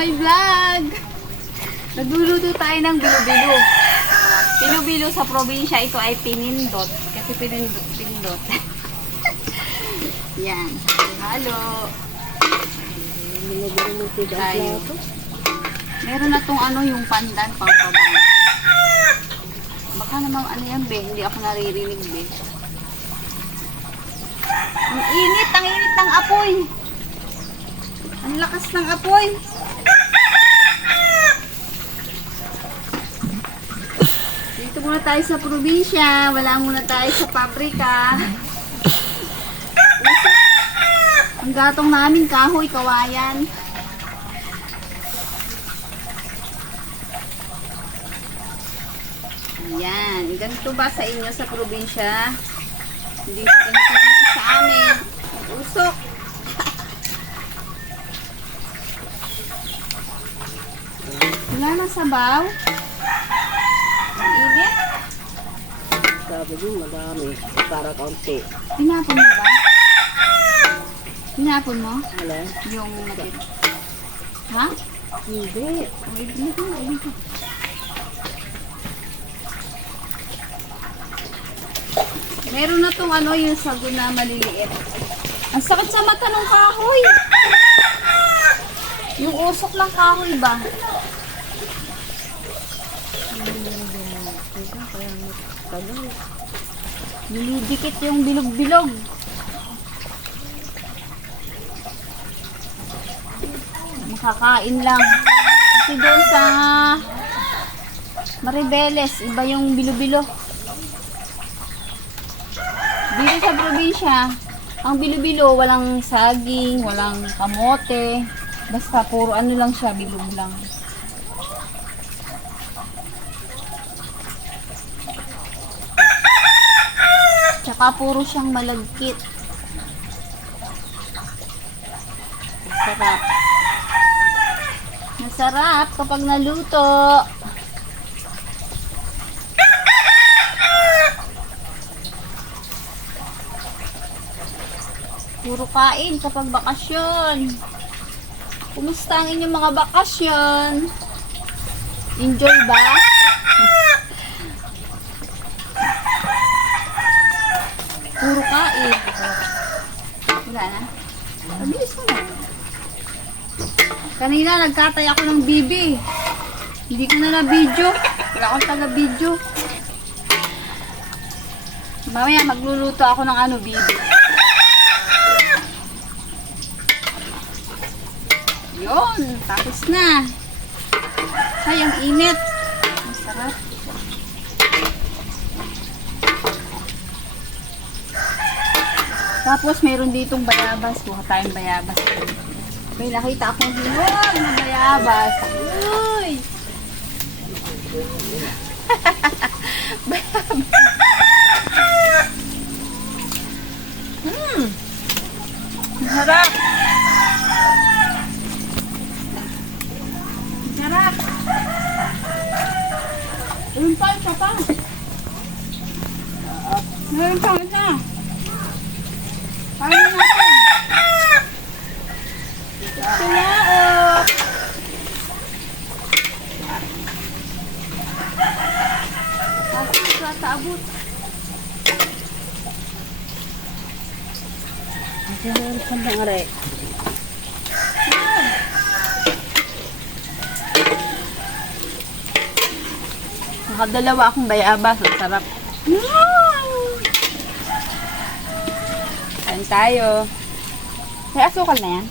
my vlog! Nagluluto tayo ng bilo-bilo. Bilo-bilo sa probinsya, ito ay pinindot. Kasi pinindot. Yan. Halo. Tayo. Meron na tong ano, yung pandan, pang-pabang. Baka namang ano yan, be. Hindi ako naririnig, be. Ang init ng apoy. Ang lakas ng apoy. Dito muna tayo sa probinsya. Wala muna tayo sa pabrika. Ang gatong namin, kahoy, kawayan. Ayan. Ganito ba sa inyo sa probinsya? Hindi ganito dito sa amin. Usok. Wala na sabaw. Ang init. Sabi din, madami. Para kaunti. Tinapon mo ba? Tinapon mo? Wala? Yung matin. Ha? Hindi. Ay, dito. Meron na tong ano, yung sago na maliliit. Ang sakit sa mata ng kahoy. Yung usok ng kahoy ba? Nilidikit yung bilog-bilog. Makakain lang. Kasi doon sa Maribeles, iba yung bilo-bilo. Dito sa probinsya, ang bilo-bilo, walang saging, walang kamote. Basta puro ano lang siya, bilog lang. Tsaka puro siyang malagkit. Masarap. Masarap kapag naluto. Puro kain kapag bakasyon. Kumusta ang inyong mga bakasyon? Enjoy ba? Puro kain. Wala na? Mabilis mo na. Kanina nagkatay ako ng bibi. Hindi ko na na-video. Wala akong taga-video. Mamaya magluluto ako ng ano, bibi. Yun, tapos na. Ay, ang init. Ang sarap. Tapos, meron ditong bayabas. Kuha tayong bayabas. May nakita akong hinog ng bayabas. Uy! Bayabas. Sarap. Sarap. Meron pa, isa pa. Meron pa, isa. Kain natin. Sinaot. Tapos sa taabot. Meron sandang aray. Nakadalawa akong bayabas. Ang sarap. Kain tayo. May asukal na yan?